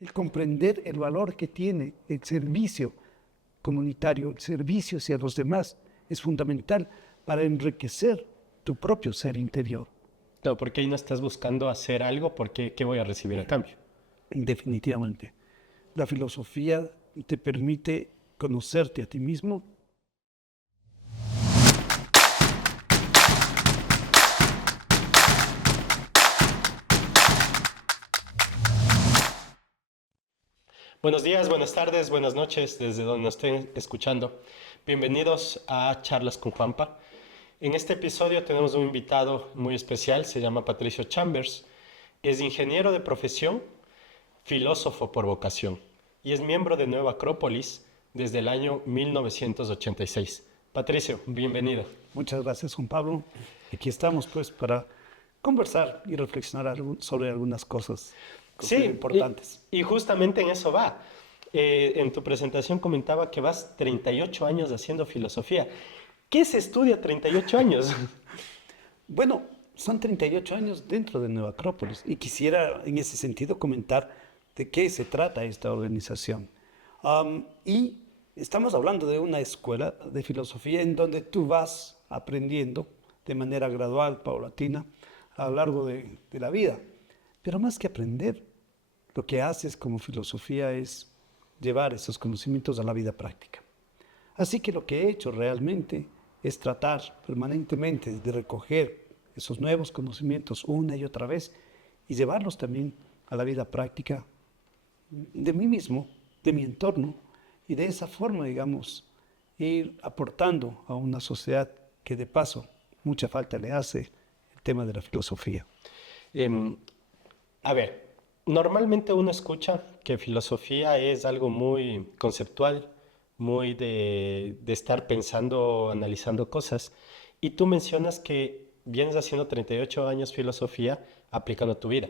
el comprender el valor que tiene el servicio comunitario, el servicio hacia los demás, es fundamental para enriquecer tu propio ser interior. Claro, porque ahí no estás buscando hacer algo porque ¿qué voy a recibir a cambio? Definitivamente. La filosofía te permite conocerte a ti mismo. Buenos días, buenas tardes, buenas noches, desde donde nos estén escuchando. Bienvenidos a Charlas con Juanpa. En este episodio tenemos un invitado muy especial, se llama Patricio Chambers. Es ingeniero de profesión, filósofo por vocación y es miembro de Nueva Acrópolis desde el año 1986. Patricio, bienvenido. Muchas gracias, Juan Pablo. Aquí estamos pues para conversar y reflexionar sobre algunas cosas Sí, importantes. y justamente en eso va. En tu presentación comentaba que vas 38 años haciendo filosofía. ¿Qué se estudia a 38 años? Bueno, son 38 años dentro de Nueva Acrópolis y quisiera en ese sentido comentar de qué se trata esta organización. Y estamos hablando de una escuela de filosofía en donde tú vas aprendiendo de manera gradual, paulatina, a lo largo de la vida. Pero más que aprender, lo que haces como filosofía es llevar esos conocimientos a la vida práctica. Así que lo que he hecho realmente es tratar permanentemente de recoger esos nuevos conocimientos una y otra vez y llevarlos también a la vida práctica de mí mismo, de mi entorno, y de esa forma, digamos, ir aportando a una sociedad que de paso mucha falta le hace el tema de la filosofía. Em, a ver, normalmente uno escucha que filosofía es algo muy conceptual, muy de estar pensando, analizando cosas, y tú mencionas que vienes haciendo 38 años filosofía aplicando a tu vida.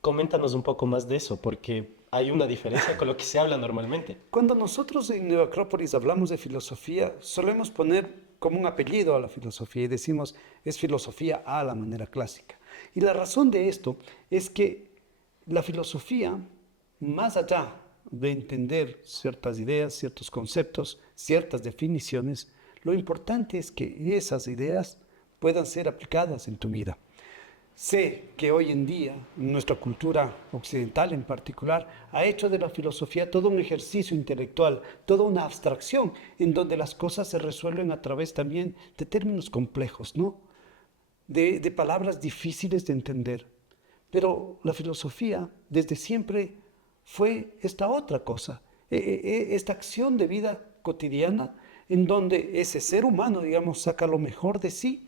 Coméntanos un poco más de eso, porque hay una diferencia con lo que se habla normalmente. Cuando nosotros en Nueva Acrópolis hablamos de filosofía, solemos poner como un apellido a la filosofía y decimos es filosofía a la manera clásica. Y la razón de esto es que la filosofía, más allá de entender ciertas ideas, ciertos conceptos, ciertas definiciones, lo importante es que esas ideas puedan ser aplicadas en tu vida. Sé que hoy en día, nuestra cultura occidental en particular, ha hecho de la filosofía todo un ejercicio intelectual, toda una abstracción, en donde las cosas se resuelven a través también de términos complejos, ¿no? De palabras difíciles de entender. Pero la filosofía desde siempre fue esta otra cosa, esta acción de vida cotidiana en donde ese ser humano, digamos, saca lo mejor de sí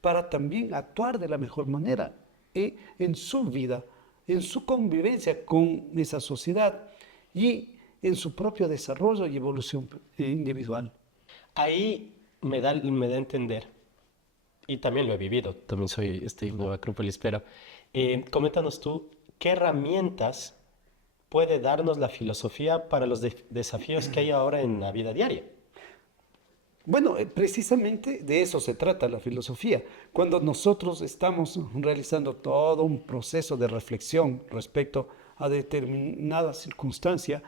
para también actuar de la mejor manera en su vida, en su convivencia con esa sociedad y en su propio desarrollo y evolución individual. Ahí me da a entender, y también lo he vivido, también estoy en Nueva Acrópolis, pero coméntanos tú, ¿qué herramientas puede darnos la filosofía para los desafíos que hay ahora en la vida diaria? Bueno, precisamente de eso se trata la filosofía. Cuando nosotros estamos realizando todo un proceso de reflexión respecto a determinada circunstancia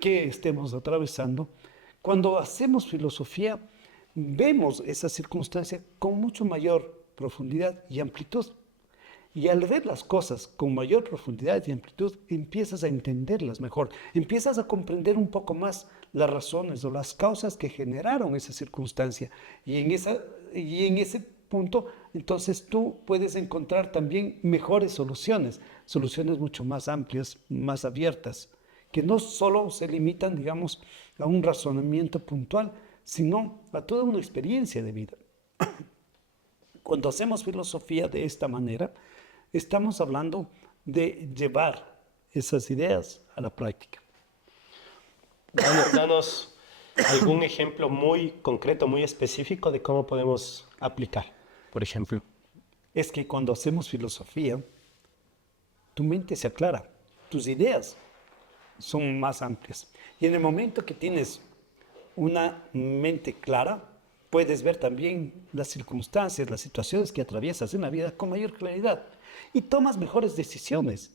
que estemos atravesando, cuando hacemos filosofía, vemos esa circunstancia con mucho mayor profundidad y amplitud. Y al ver las cosas con mayor profundidad y amplitud, empiezas a entenderlas mejor, empiezas a comprender un poco más las razones o las causas que generaron esa circunstancia. Y en ese punto, entonces tú puedes encontrar también mejores soluciones, soluciones mucho más amplias, más abiertas, que no solo se limitan, digamos, a un razonamiento puntual, sino a toda una experiencia de vida. Cuando hacemos filosofía de esta manera, estamos hablando de llevar esas ideas a la práctica. Danos algún ejemplo muy concreto, muy específico de cómo podemos aplicar, por ejemplo. Es que cuando hacemos filosofía, tu mente se aclara, tus ideas son más amplias. Y en el momento que tienes una mente clara, puedes ver también las circunstancias, las situaciones que atraviesas en la vida con mayor claridad y tomas mejores decisiones.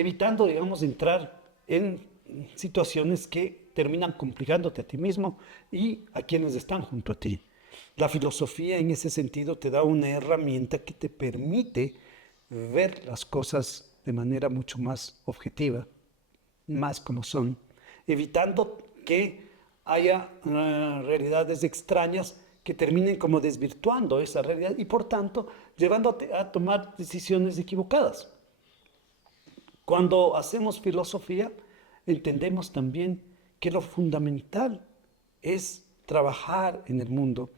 evitando, digamos, entrar en situaciones que terminan complicándote a ti mismo y a quienes están junto a ti. La filosofía en ese sentido te da una herramienta que te permite ver las cosas de manera mucho más objetiva, más como son, evitando que haya realidades extrañas que terminen como desvirtuando esa realidad y por tanto llevándote a tomar decisiones equivocadas. Cuando hacemos filosofía, entendemos también que lo fundamental es trabajar en el mundo.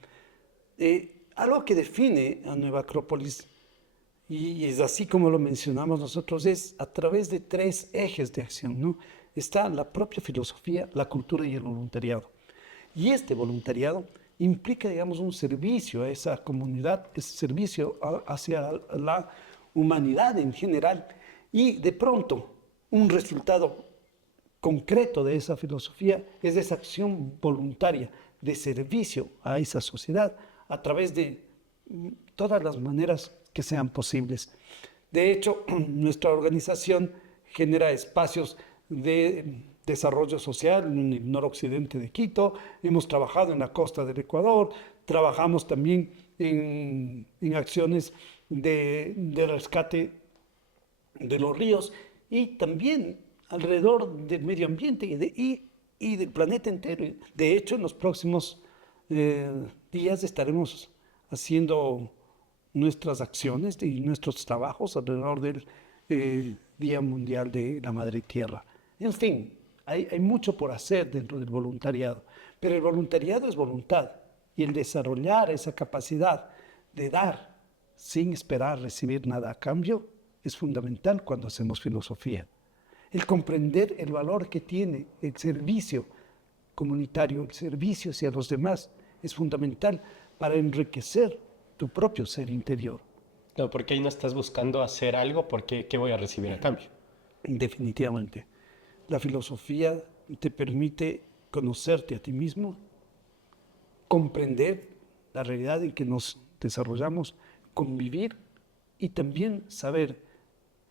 Algo que define a Nueva Acrópolis, y es así como lo mencionamos nosotros, es a través de 3 ejes de acción, ¿no? Está la propia filosofía, la cultura y el voluntariado. Y este voluntariado implica, digamos, un servicio a esa comunidad, ese servicio hacia la humanidad en general, y de pronto un resultado concreto de esa filosofía es esa acción voluntaria de servicio a esa sociedad a través de todas las maneras que sean posibles. De hecho, nuestra organización genera espacios de desarrollo social en el noroccidente de Quito, hemos trabajado en la costa del Ecuador, trabajamos también en acciones de rescate de los ríos y también alrededor del medio ambiente y del planeta entero. De hecho, en los próximos días estaremos haciendo nuestras acciones y nuestros trabajos alrededor del Día Mundial de la Madre Tierra. En fin, hay mucho por hacer dentro del voluntariado, pero el voluntariado es voluntad y el desarrollar esa capacidad de dar sin esperar recibir nada a cambio es fundamental cuando hacemos filosofía. El comprender el valor que tiene el servicio comunitario, el servicio hacia los demás, es fundamental para enriquecer tu propio ser interior. No, porque ahí no estás buscando hacer algo porque ¿qué voy a recibir a cambio? Definitivamente. La filosofía te permite conocerte a ti mismo, comprender la realidad en que nos desarrollamos, convivir y también saber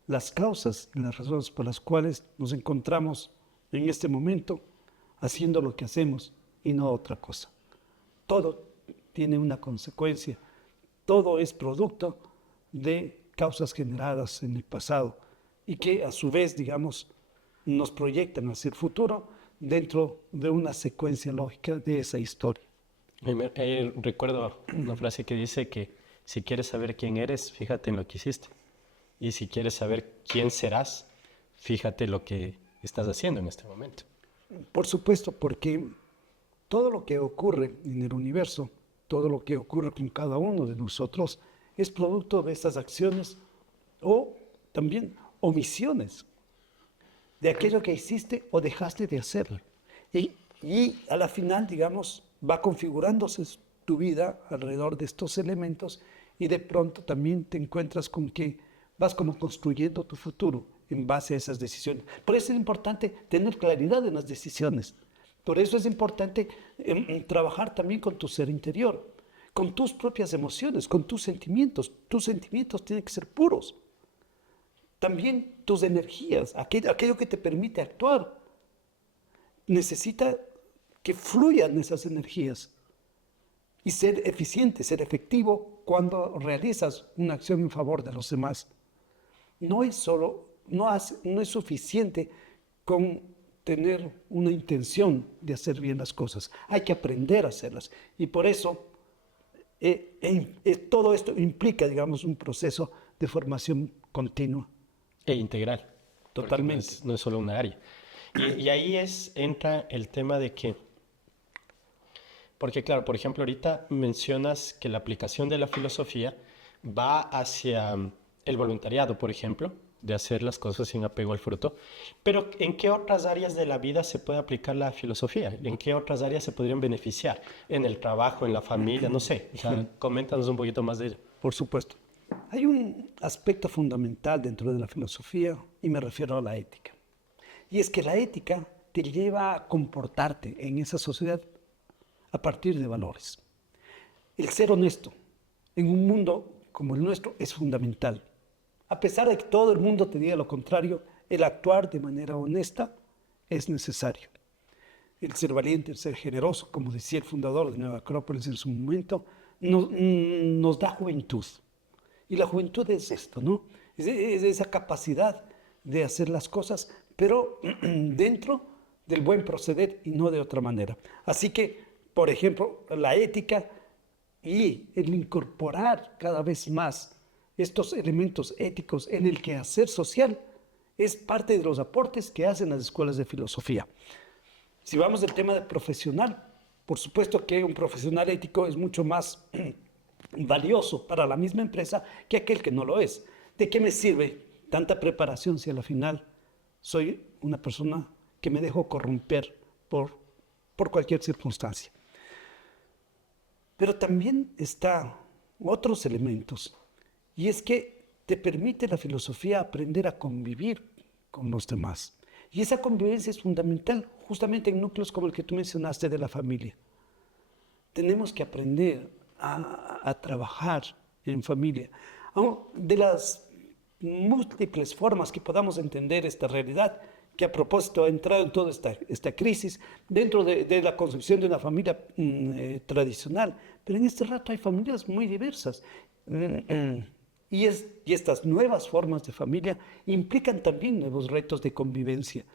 las causas y las razones por las cuales nos encontramos en este momento haciendo lo que hacemos y no otra cosa. Todo tiene una consecuencia, todo es producto de causas generadas en el pasado y que a su vez, digamos, nos proyectan hacia el futuro dentro de una secuencia lógica de esa historia. Recuerdo una frase que dice que si quieres saber quién eres, fíjate en lo que hiciste. Y si quieres saber quién serás, fíjate lo que estás haciendo en este momento. Por supuesto, porque todo lo que ocurre en el universo, todo lo que ocurre con cada uno de nosotros, es producto de estas acciones o también omisiones de aquello que hiciste o dejaste de hacerlo. Y a la final, digamos, va configurándose tu vida alrededor de estos elementos y de pronto también te encuentras con que vas como construyendo tu futuro en base a esas decisiones. Por eso es importante tener claridad en las decisiones. Por eso es importante trabajar también con tu ser interior, con tus propias emociones, con tus sentimientos. Tus sentimientos tienen que ser puros. También tus energías, aquello que te permite actuar, necesita que fluyan esas energías y ser eficiente, ser efectivo cuando realizas una acción en favor de los demás. No es suficiente con tener una intención de hacer bien las cosas. Hay que aprender a hacerlas. Y por eso todo esto implica, digamos, un proceso de formación continua. E integral. Totalmente. No es solo una área. Y ahí entra el tema de que, porque claro, por ejemplo, ahorita mencionas que la aplicación de la filosofía va hacia el voluntariado, por ejemplo, de hacer las cosas sin apego al fruto. Pero ¿en qué otras áreas de la vida se puede aplicar la filosofía? ¿En qué otras áreas se podrían beneficiar? ¿En el trabajo, en la familia? No sé. O sea, coméntanos un poquito más de ello. Por supuesto. Hay un aspecto fundamental dentro de la filosofía y me refiero a la ética. Y es que la ética te lleva a comportarte en esa sociedad a partir de valores. El ser honesto en un mundo como el nuestro es fundamental. A pesar de que todo el mundo te diga lo contrario, el actuar de manera honesta es necesario. El ser valiente, el ser generoso, como decía el fundador de Nueva Acrópolis en su momento, nos da juventud. Y la juventud es esto, ¿no? Es esa capacidad de hacer las cosas, pero dentro del buen proceder y no de otra manera. Así que, por ejemplo, la ética y el incorporar cada vez más estos elementos éticos en el quehacer social es parte de los aportes que hacen las escuelas de filosofía. Si vamos al tema de profesional, por supuesto que un profesional ético es mucho más valioso para la misma empresa que aquel que no lo es. ¿De qué me sirve tanta preparación si a la final soy una persona que me dejo corromper por cualquier circunstancia? Pero también están otros elementos, y es que te permite la filosofía aprender a convivir con los demás. Y esa convivencia es fundamental justamente en núcleos como el que tú mencionaste de la familia. Tenemos que aprender a trabajar en familia. De las múltiples formas que podamos entender esta realidad, que a propósito ha entrado en toda esta crisis dentro de la concepción de una familia tradicional, pero en este rato hay familias muy diversas. Y estas nuevas formas de familia implican también nuevos retos de convivencia.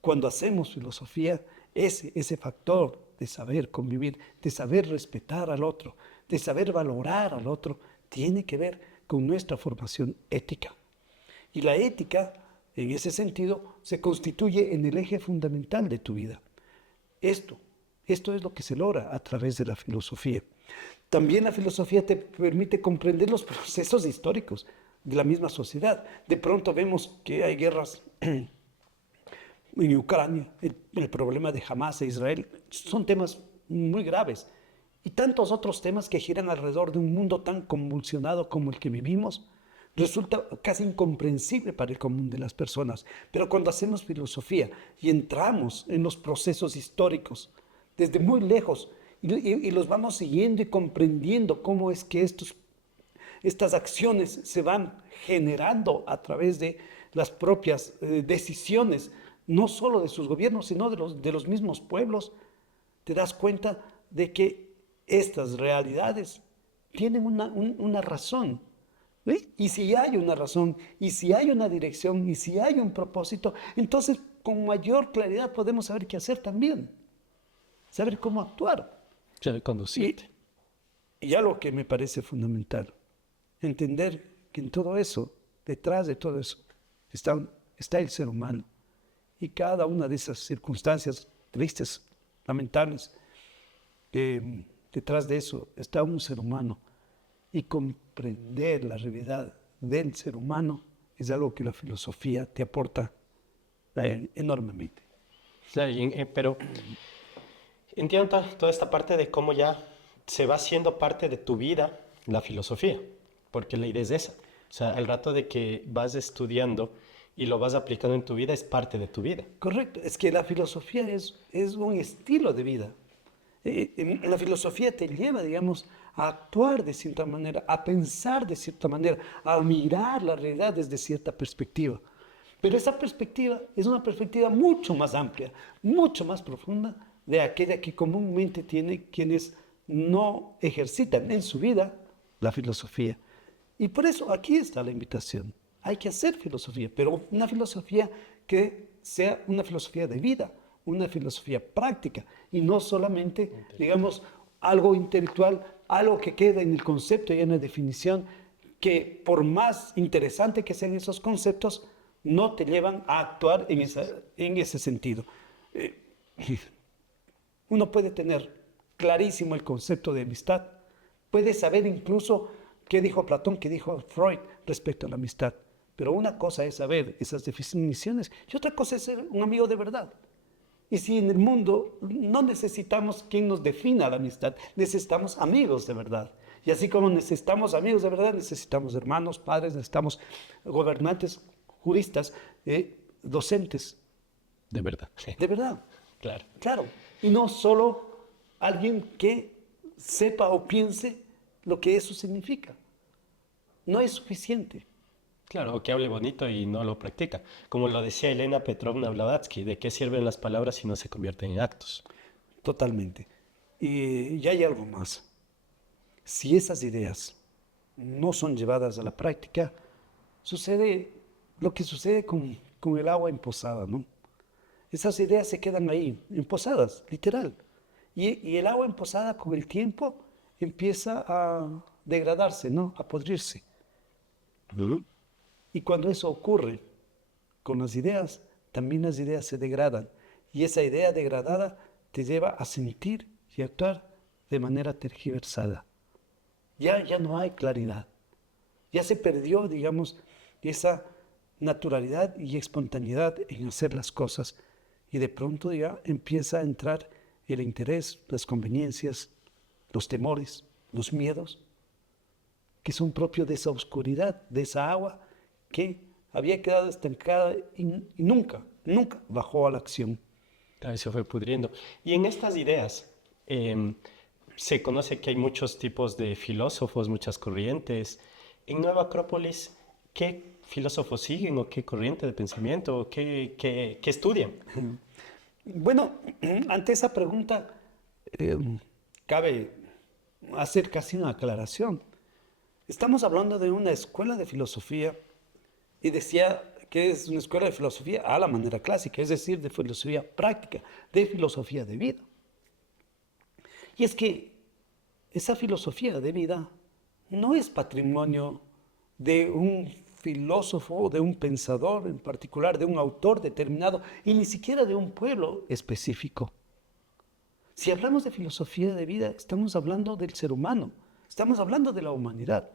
Cuando hacemos filosofía, ese factor de saber convivir, de saber respetar al otro, de saber valorar al otro, tiene que ver con nuestra formación ética. Y la ética, en ese sentido, se constituye en el eje fundamental de tu vida. Esto es lo que se logra a través de la filosofía. También la filosofía te permite comprender los procesos históricos de la misma sociedad. De pronto vemos que hay guerras en Ucrania, el problema de Hamas e Israel, son temas muy graves. Y tantos otros temas que giran alrededor de un mundo tan convulsionado como el que vivimos, resulta casi incomprensible para el común de las personas. Pero cuando hacemos filosofía y entramos en los procesos históricos desde muy lejos y los vamos siguiendo y comprendiendo cómo es que estas acciones se van generando a través de las propias decisiones, no solo de sus gobiernos, sino de los mismos pueblos, te das cuenta de que estas realidades tienen una razón. ¿Sí? Y si hay una razón, y si hay una dirección, y si hay un propósito, entonces con mayor claridad podemos saber qué hacer también, saber cómo actuar. Saber conducirte. Y algo que me parece fundamental, entender que en todo eso, detrás de todo eso, está el ser humano. Y cada una de esas circunstancias tristes, lamentables, detrás de eso está un ser humano. Y comprender la realidad del ser humano es algo que la filosofía te aporta enormemente. Pero entiendo toda esta parte de cómo ya se va haciendo parte de tu vida la filosofía, porque la idea es esa. O sea, el rato de que vas estudiando y lo vas aplicando en tu vida es parte de tu vida. Correcto, es que la filosofía es un estilo de vida. La filosofía te lleva, digamos, a actuar de cierta manera, a pensar de cierta manera, a mirar la realidad desde cierta perspectiva. Pero esa perspectiva es una perspectiva mucho más amplia, mucho más profunda de aquella que comúnmente tienen quienes no ejercitan en su vida la filosofía. Y por eso aquí está la invitación. Hay que hacer filosofía, pero una filosofía que sea una filosofía de vida, una filosofía práctica y no solamente, digamos, algo intelectual, algo que queda en el concepto y en la definición, que por más interesante que sean esos conceptos, no te llevan a actuar en ese sentido. Uno puede tener clarísimo el concepto de amistad, puede saber incluso qué dijo Platón, qué dijo Freud respecto a la amistad, pero una cosa es saber esas definiciones y otra cosa es ser un amigo de verdad. Y si en el mundo no necesitamos quien nos defina la amistad, necesitamos amigos de verdad. Y así como necesitamos amigos de verdad, necesitamos hermanos, padres, necesitamos gobernantes, juristas, docentes. De verdad. De verdad. Claro. Claro. Y no solo alguien que sepa o piense lo que eso significa. No es suficiente. Claro, o que hable bonito y no lo practica. Como lo decía Elena Petrovna Blavatsky, ¿de qué sirven las palabras si no se convierten en actos? Totalmente. Y hay algo más. Si esas ideas no son llevadas a la práctica, sucede lo que sucede con el agua emposada, ¿no? Esas ideas se quedan ahí, emposadas, literal. Y el agua emposada con el tiempo empieza a degradarse, ¿no? A podrirse. Y cuando eso ocurre con las ideas, también las ideas se degradan. Y esa idea degradada te lleva a sentir y actuar de manera tergiversada. Ya no hay claridad. Ya se perdió, digamos, esa naturalidad y espontaneidad en hacer las cosas. Y de pronto ya empieza a entrar el interés, las conveniencias, los temores, los miedos, que son propios de esa oscuridad, de esa agua que había quedado estancada y nunca bajó a la acción. Claro, y se fue pudriendo. Y en estas ideas, se conoce que hay muchos tipos de filósofos, muchas corrientes. En Nueva Acrópolis, ¿qué filósofos siguen o qué corriente de pensamiento o qué estudian? Bueno, ante esa pregunta eh, cabe hacer casi una aclaración. Estamos hablando de una escuela de filosofía y decía que es una escuela de filosofía a la manera clásica, es decir, de filosofía práctica, de filosofía de vida. Y es que esa filosofía de vida no es patrimonio de un filósofo, de un pensador en particular, de un autor determinado y ni siquiera de un pueblo específico. Si hablamos de filosofía de vida, estamos hablando del ser humano, estamos hablando de la humanidad.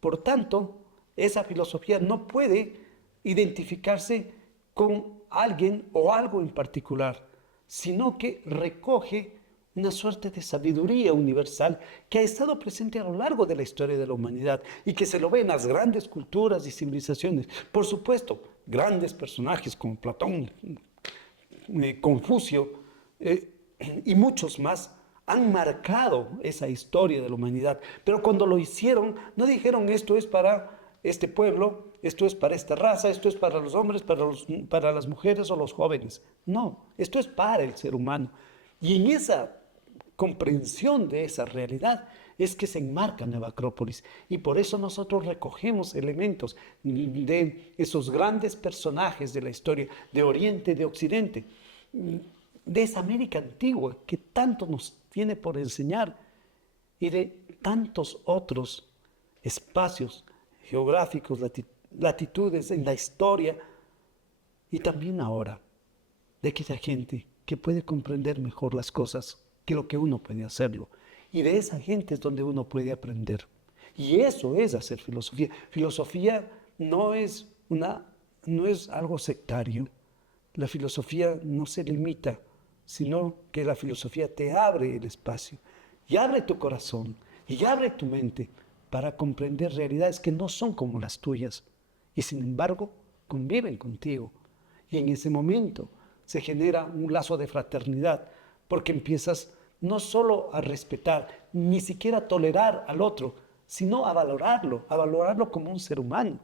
Por tanto, esa filosofía no puede identificarse con alguien o algo en particular, sino que recoge una suerte de sabiduría universal que ha estado presente a lo largo de la historia de la humanidad y que se lo ve en las grandes culturas y civilizaciones. Por supuesto, grandes personajes como Platón, Confucio y muchos más han marcado esa historia de la humanidad. Pero cuando lo hicieron, no dijeron esto es para este pueblo, esto es para esta raza, esto es para los hombres, para las mujeres o los jóvenes. No, esto es para el ser humano. Y en esa comprensión de esa realidad es que se enmarca Nueva Acrópolis. Y por eso nosotros recogemos elementos de esos grandes personajes de la historia, de Oriente, de Occidente, de esa América antigua que tanto nos tiene por enseñar y de tantos otros espacios geográficos, latitudes en la historia y también ahora, de aquella gente que puede comprender mejor las cosas que lo que uno puede hacerlo. Y de esa gente es donde uno puede aprender. Y eso es hacer filosofía. Filosofía no es algo sectario. La filosofía no se limita, sino que la filosofía te abre el espacio y abre tu corazón y abre tu mente para comprender realidades que no son como las tuyas y sin embargo conviven contigo. Y en ese momento se genera un lazo de fraternidad porque empiezas no solo a respetar, ni siquiera a tolerar al otro, sino a valorarlo como un ser humano,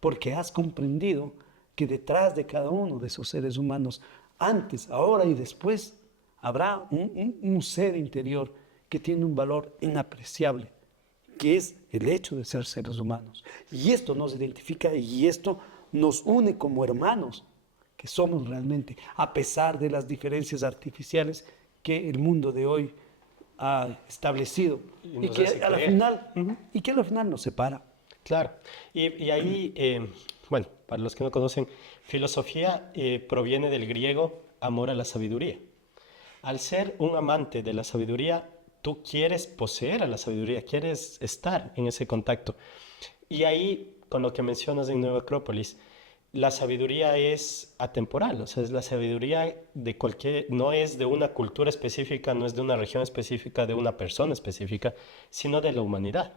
porque has comprendido que detrás de cada uno de esos seres humanos, antes, ahora y después, habrá un ser interior que tiene un valor inapreciable, que es el hecho de ser seres humanos. Y esto nos identifica y esto nos une como hermanos que somos realmente, a pesar de las diferencias artificiales que el mundo de hoy ha establecido y que a la final nos separa. Claro, y ahí, bueno, para los que no conocen, filosofía proviene del griego amor a la sabiduría. Al ser un amante de la sabiduría, tú quieres poseer a la sabiduría, quieres estar en ese contacto. Y ahí, con lo que mencionas en Nueva Acrópolis, la sabiduría es atemporal, o sea, es la sabiduría de cualquier, no es de una cultura específica, no es de una región específica, de una persona específica, sino de la humanidad.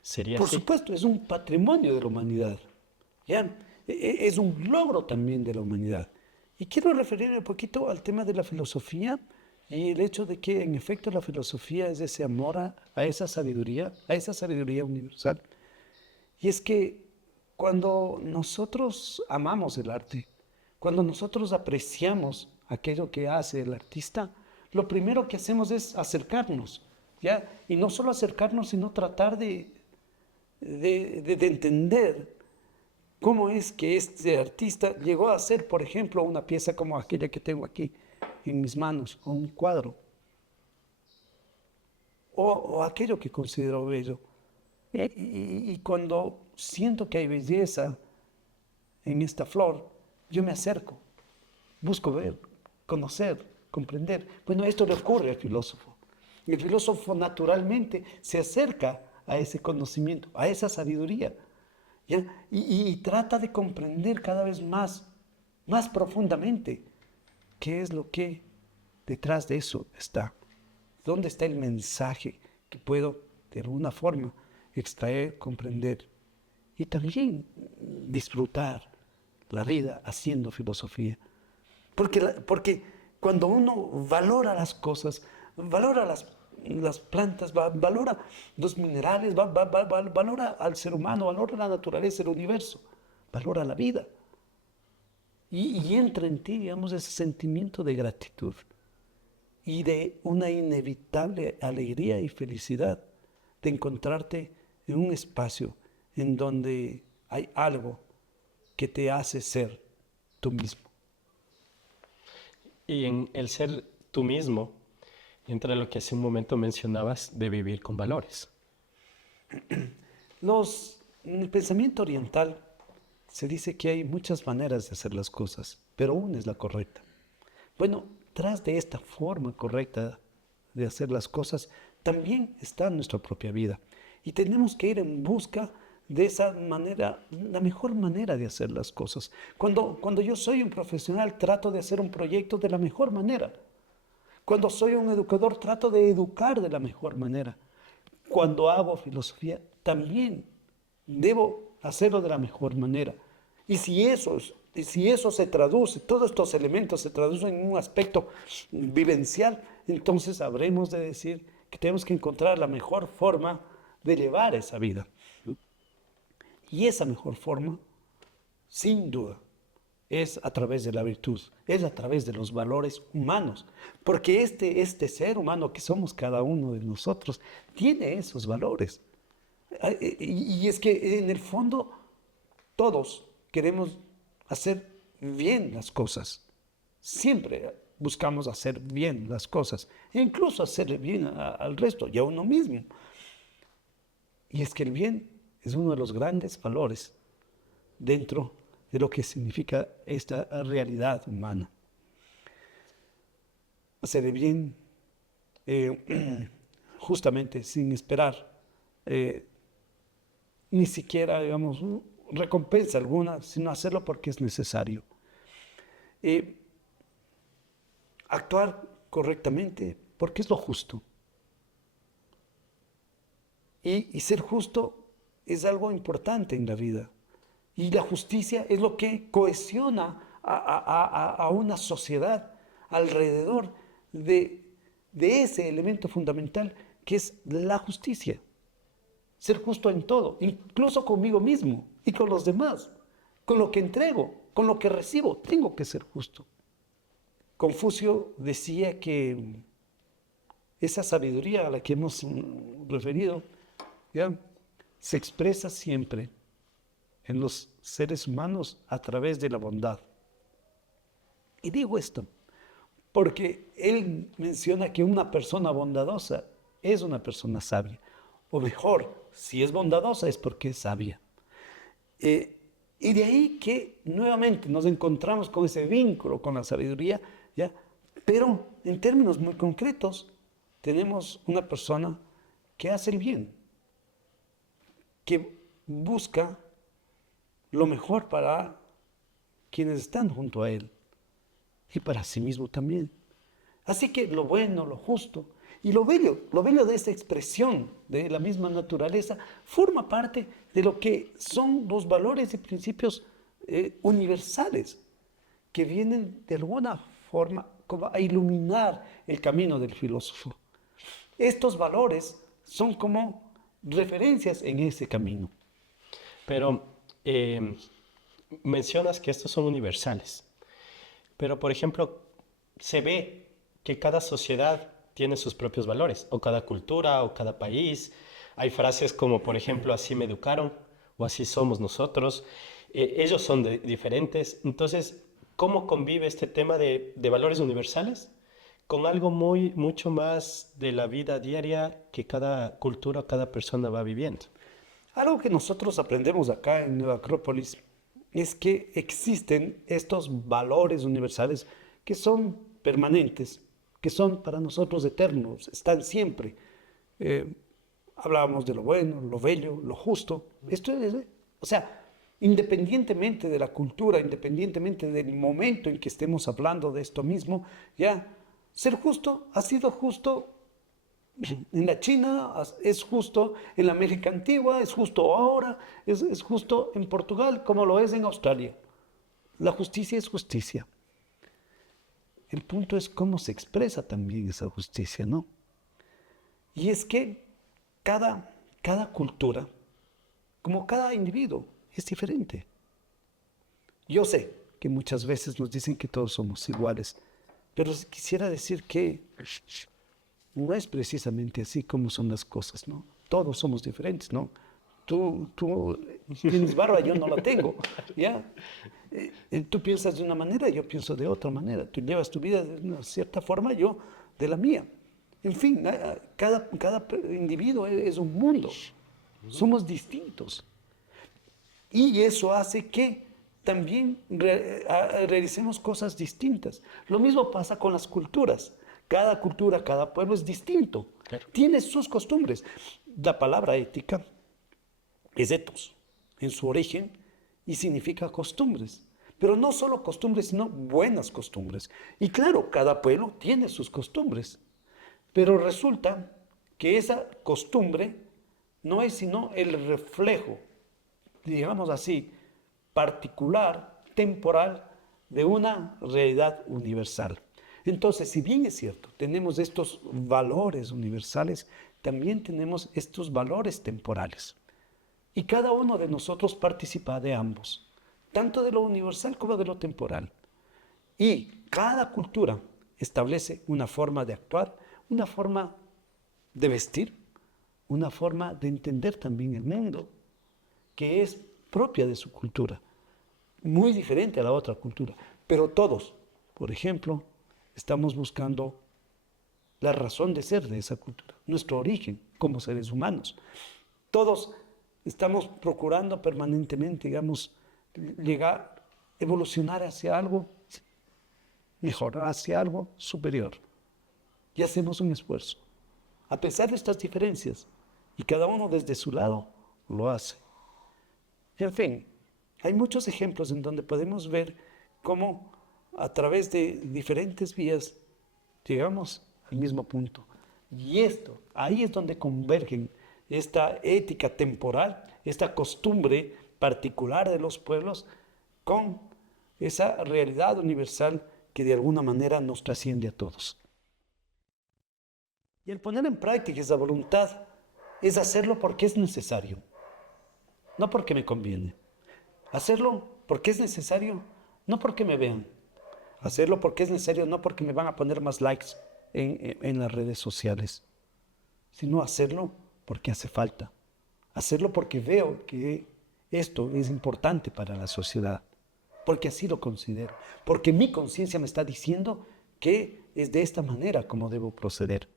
¿Sería Por así? supuesto, es un patrimonio de la humanidad, ¿ya? Es un logro también de la humanidad. Y quiero referirme un poquito al tema de la filosofía y el hecho de que en efecto la filosofía es ese amor a esa sabiduría universal. Y es que cuando nosotros amamos el arte, cuando nosotros apreciamos aquello que hace el artista, lo primero que hacemos es acercarnos, ¿ya? Y no solo acercarnos, sino tratar de entender cómo es que este artista llegó a hacer, por ejemplo, una pieza como aquella que tengo aquí en mis manos, o un cuadro, o aquello que considero bello. Y cuando siento que hay belleza en esta flor, yo me acerco, busco ver, conocer, comprender. Bueno, esto le ocurre al filósofo. El filósofo naturalmente se acerca a ese conocimiento, a esa sabiduría, ¿ya? Y trata de comprender cada vez más profundamente qué es lo que detrás de eso está. ¿Dónde está el mensaje que puedo, de alguna forma, extraer, comprender y también disfrutar la vida haciendo filosofía? Porque cuando uno valora las cosas, valora las plantas, valora los minerales, valora al ser humano, valora la naturaleza, el universo, valora la vida. Y entra en ti, digamos, ese sentimiento de gratitud y de una inevitable alegría y felicidad de encontrarte en un espacio en donde hay algo que te hace ser tú mismo. Y en el ser tú mismo entra lo que hace un momento mencionabas de vivir con valores. En el pensamiento oriental se dice que hay muchas maneras de hacer las cosas, pero una es la correcta. Bueno, tras de esta forma correcta de hacer las cosas, también está nuestra propia vida. Y tenemos que ir en busca de esa manera, la mejor manera de hacer las cosas. Cuando yo soy un profesional, trato de hacer un proyecto de la mejor manera. Cuando soy un educador, trato de educar de la mejor manera. Cuando hago filosofía, también debo hacerlo de la mejor manera. Y si eso se traduce, todos estos elementos se traducen en un aspecto vivencial, entonces habremos de decir que tenemos que encontrar la mejor forma de llevar esa vida. Y esa mejor forma, sin duda, es a través de la virtud, es a través de los valores humanos, porque este ser humano que somos cada uno de nosotros tiene esos valores. Y es que en el fondo todos queremos hacer bien las cosas. Siempre buscamos hacer bien las cosas, e incluso hacerle bien al resto y a uno mismo. Y es que el bien es uno de los grandes valores dentro de lo que significa esta realidad humana. Hacer el bien justamente sin esperar ni siquiera, digamos, recompensa alguna, sino hacerlo porque es necesario. Actuar correctamente porque es lo justo. Y ser justo es algo importante en la vida. Y la justicia es lo que cohesiona a una sociedad alrededor de ese elemento fundamental que es la justicia. Ser justo en todo, incluso conmigo mismo y con los demás. Con lo que entrego, con lo que recibo, tengo que ser justo. Confucio decía que esa sabiduría a la que hemos referido, ¿ya?, se expresa siempre en los seres humanos a través de la bondad. Y digo esto porque él menciona que una persona bondadosa es una persona sabia. O mejor, si es bondadosa es porque es sabia. Y de ahí que nuevamente nos encontramos con ese vínculo con la sabiduría, ¿ya? Pero en términos muy concretos, tenemos una persona que hace el bien, que busca lo mejor para quienes están junto a él y para sí mismo también. Así que lo bueno, lo justo y lo bello de esta expresión de la misma naturaleza forma parte de lo que son los valores y principios universales que vienen de alguna forma como a iluminar el camino del filósofo. Estos valores son como referencias en ese camino. Pero eh, mencionas que estos son universales, pero por ejemplo, se ve que cada sociedad tiene sus propios valores, o cada cultura, o cada país. Hay frases como, por ejemplo, así me educaron, o así somos nosotros. Ellos son diferentes. Entonces, ¿cómo convive este tema de valores universales con algo mucho más de la vida diaria que cada cultura, cada persona va viviendo? Algo que nosotros aprendemos acá en Nueva Acrópolis es que existen estos valores universales que son permanentes, que son para nosotros eternos, están siempre. Eh, Hablábamos de lo bueno, lo bello, lo justo. Esto es, o sea, independientemente de la cultura, independientemente del momento en que estemos hablando de esto mismo, ya, ser justo ha sido justo en la China, es justo en la América Antigua, es justo ahora, es justo en Portugal, como lo es en Australia. La justicia es justicia. El punto es cómo se expresa también esa justicia, ¿no? Y es que cada cultura, como cada individuo, es diferente. Yo sé que muchas veces nos dicen que todos somos iguales, pero quisiera decir que no es precisamente así como son las cosas, ¿no? Todos somos diferentes, ¿no? Tú tienes barba, yo no la tengo, ¿ya? Tú piensas de una manera, yo pienso de otra manera. Tú llevas tu vida de una cierta forma, yo de la mía. En fin, cada individuo es un mundo. Somos distintos. Y eso hace que también realicemos cosas distintas. Lo mismo pasa con las culturas. Cada cultura, cada pueblo es distinto. Claro. Tiene sus costumbres. La palabra ética es ethos en su origen y significa costumbres. Pero no solo costumbres, sino buenas costumbres. Y claro, cada pueblo tiene sus costumbres. Pero resulta que esa costumbre no es sino el reflejo, digamos así, particular, temporal, de una realidad universal. Entonces, si bien es cierto, tenemos estos valores universales, también tenemos estos valores temporales. Y cada uno de nosotros participa de ambos, tanto de lo universal como de lo temporal. Y cada cultura establece una forma de actuar, una forma de vestir, una forma de entender también el mundo, que es propia de su cultura, muy diferente a la otra cultura. Pero todos, por ejemplo, estamos buscando la razón de ser de esa cultura, nuestro origen como seres humanos. Todos estamos procurando permanentemente, digamos, llegar, evolucionar hacia algo mejor, hacia algo superior. Y hacemos un esfuerzo, a pesar de estas diferencias, y cada uno desde su lado lo hace. En fin, hay muchos ejemplos en donde podemos ver cómo a través de diferentes vías llegamos al mismo punto. Y ahí es donde convergen esta ética temporal, esta costumbre particular de los pueblos con esa realidad universal que de alguna manera nos trasciende a todos. Y el poner en práctica esa voluntad es hacerlo porque es necesario, no porque me conviene. Hacerlo porque es necesario, no porque me vean. Hacerlo porque es necesario, no porque me van a poner más likes en las redes sociales, sino hacerlo porque hace falta. Hacerlo porque veo que esto es importante para la sociedad, porque así lo considero, porque mi conciencia me está diciendo que es de esta manera como debo proceder.